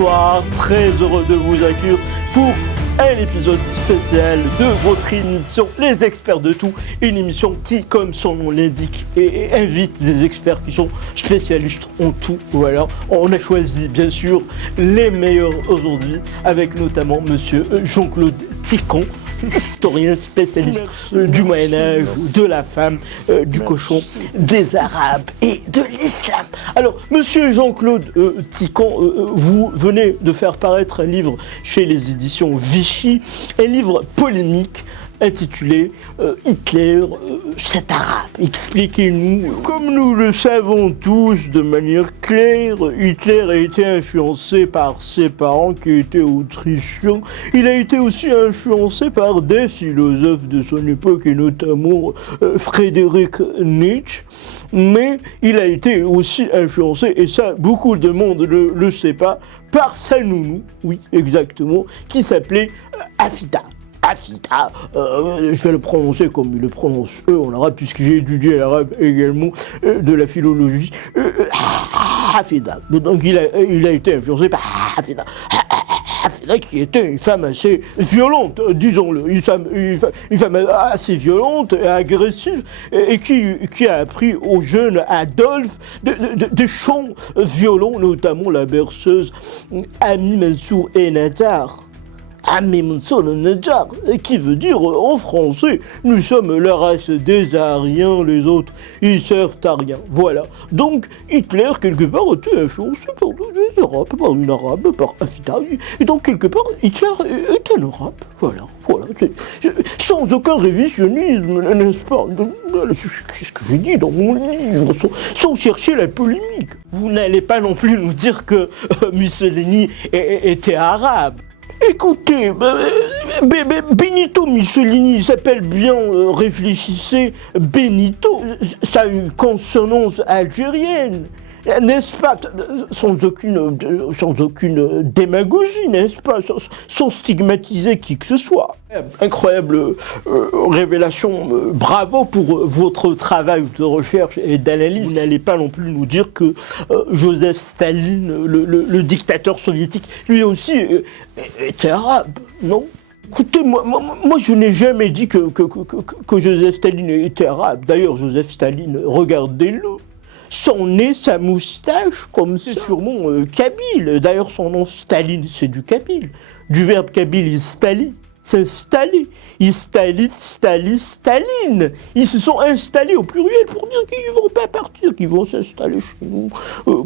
bonsoir, très heureux de vous accueillir pour un épisode spécial de votre émission Les Experts de tout, une émission qui, comme son nom l'indique, invite des experts qui sont spécialistes en tout. Voilà, on a choisi bien sûr les meilleurs aujourd'hui, avec notamment monsieur Jean-Claude Ticon, historien spécialiste du Moyen-Âge, de la femme, du cochon, des Arabes et de l'islam. Alors, monsieur Jean-Claude Ticon, vous venez de faire paraître un livre chez les éditions Vichy, un livre polémique intitulé Hitler, c'est arabe. Expliquez-nous. Comme nous le savons tous de manière claire, Hitler a été influencé par ses parents qui étaient autrichiens. Il a été aussi influencé par des philosophes de son époque et notamment Friedrich Nietzsche. Mais il a été aussi influencé, et ça beaucoup de monde ne le sait pas, par sa nounou, oui exactement, qui s'appelait Afida. Afida, je vais le prononcer comme ils le prononcent eux en arabe, puisque j'ai étudié l'arabe également, de la philologie. Afida. Donc il a été influencé par Afida. Afida qui était une femme assez violente, disons-le, une femme assez violente et agressive, et qui a appris au jeune Adolphe des chants violents, notamment la berceuse Ami Mansour et Nadjar. Ami Mansour et Nadjar, qui veut dire en français, nous sommes la race des Aryens, les autres ils servent à rien. Voilà. Donc Hitler quelque part a été influencé par des Arabes, par une Arabe, par Afida, et donc quelque part Hitler est un Arabe. Voilà. Sans aucun révisionnisme, n'est-ce pas? Qu'est-ce que j'ai dit dans mon livre, sans chercher la polémique. Vous n'allez pas non plus nous dire que Mussolini était arabe. Écoutez, Benito Mussolini s'appelle bien, réfléchissez, Benito, ça a une consonance algérienne, n'est-ce pas, sans aucune démagogie, n'est-ce pas, sans stigmatiser qui que ce soit. Incroyable révélation, bravo pour votre travail de recherche et d'analyse. Vous n'allez pas non plus nous dire que Joseph Staline, le dictateur soviétique, lui aussi était arabe, non? Écoutez, moi je n'ai jamais dit que Joseph Staline était arabe. D'ailleurs, Joseph Staline, regardez-le. Son nez, sa moustache, comme c'est sûrement kabyle. D'ailleurs, son nom Staline, c'est du kabyle. Du verbe kabyle, installer, s'installer. Staline. Ils se sont installés au pluriel pour dire qu'ils ne vont pas partir, qu'ils vont s'installer chez nous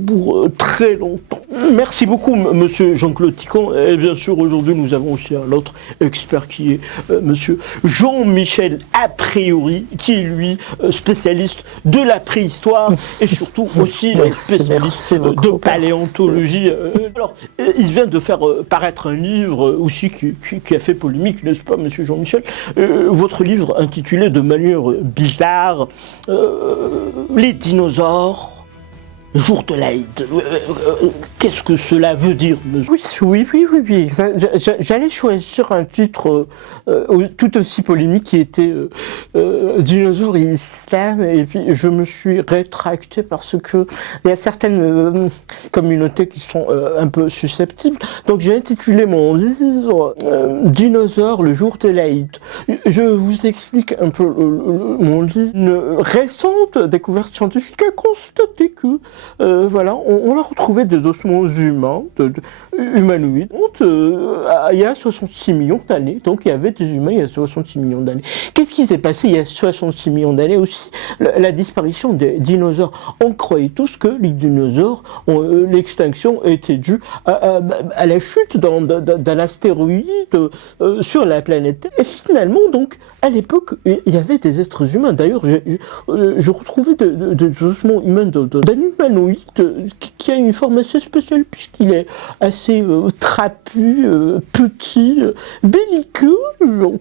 pour très longtemps. Merci beaucoup, monsieur Jean-Claude Ticon. Et bien sûr, aujourd'hui, nous avons aussi un autre expert qui est monsieur Jean-Michel Apriori, qui est lui spécialiste de la préhistoire et surtout aussi spécialiste de paléontologie. Alors, il vient de faire paraître un livre aussi qui a fait polémique, n'est-ce pas, monsieur Jean-Michel? Votre livre intitulé de manière bizarre Les dinosaures, jour de l'Aïd. Qu'est-ce que cela veut dire, monsieur? Oui. J'allais choisir un titre tout aussi polémique qui était Dinosaures et Islam, et puis je me suis rétracté parce que il y a certaines communautés qui sont un peu susceptibles. Donc j'ai intitulé mon livre Dinosaures, le jour de l'Aïd. Je vous explique un peu mon livre. Une récente découverte scientifique a constaté que voilà, on a retrouvé des ossements humains, humanoïdes, il y a 66 millions d'années. Donc il y avait des humains il y a 66 millions d'années. Qu'est-ce qui s'est passé il y a 66 millions d'années aussi? La disparition des dinosaures. On croyait tous que les dinosaures, l'extinction était due à la chute d'un astéroïde sur la planète Terre. Et finalement, donc, à l'époque, il y avait des êtres humains. D'ailleurs, je retrouvais des ossements humains d'un humanoïde qui a une forme assez spéciale puisqu'il est assez trapu, petit, belliqueux.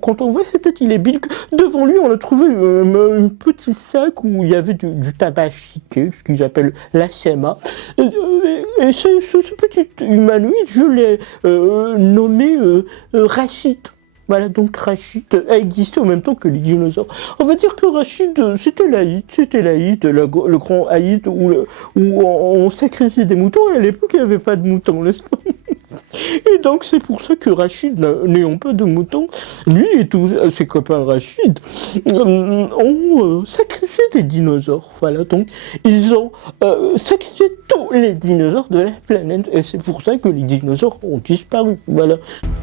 Quand on voit sa tête, il est belliqueux. Devant lui, on a trouvé un petit sac où il y avait du tabac chiqué, ce qu'ils appellent la SEMA. Et ce petit humanoïde, je l'ai nommé Rachid. Voilà, donc Rachid a existé en même temps que les dinosaures. On va dire que Rachid, c'était l'Aïd, le grand Aïd où on sacrifiait des moutons, et à l'époque, il n'y avait pas de moutons, n'est-ce pas? Et donc c'est pour ça que Rachid, n'ayant pas de moutons, lui et tous ses copains Rachid ont sacrifié des dinosaures. Voilà, donc ils ont sacrifié tous les dinosaures de la planète et c'est pour ça que les dinosaures ont disparu. Voilà.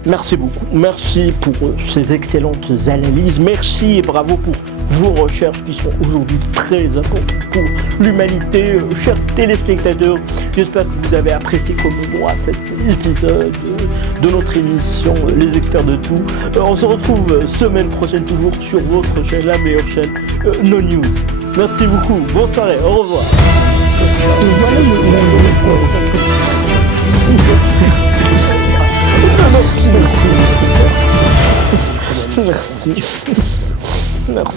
Merci beaucoup. Merci pour ces excellentes analyses. Merci et bravo pour vos recherches qui sont aujourd'hui très importantes pour l'humanité. Chers téléspectateurs, j'espère que vous avez apprécié comme moi cet épisode de notre émission Les Experts de Tout. On se retrouve semaine prochaine toujours sur votre chaîne, la meilleure chaîne, No News. Merci beaucoup, bonne soirée, au revoir. Merci. Merci.